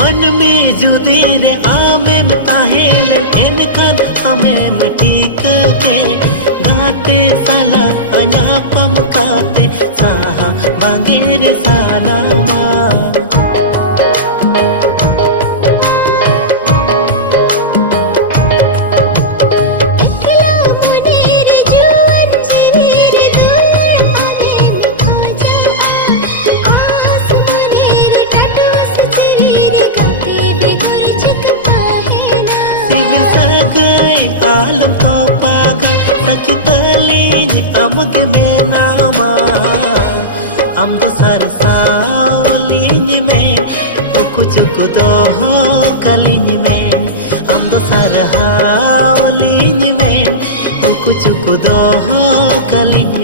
मन में जुदी रे आमें ताहेल तेन खान हमें ठीक के गाते चला अजा पकाते साहा बागेर साला दो कली में हम दो सारा हाली में कुछ दो कली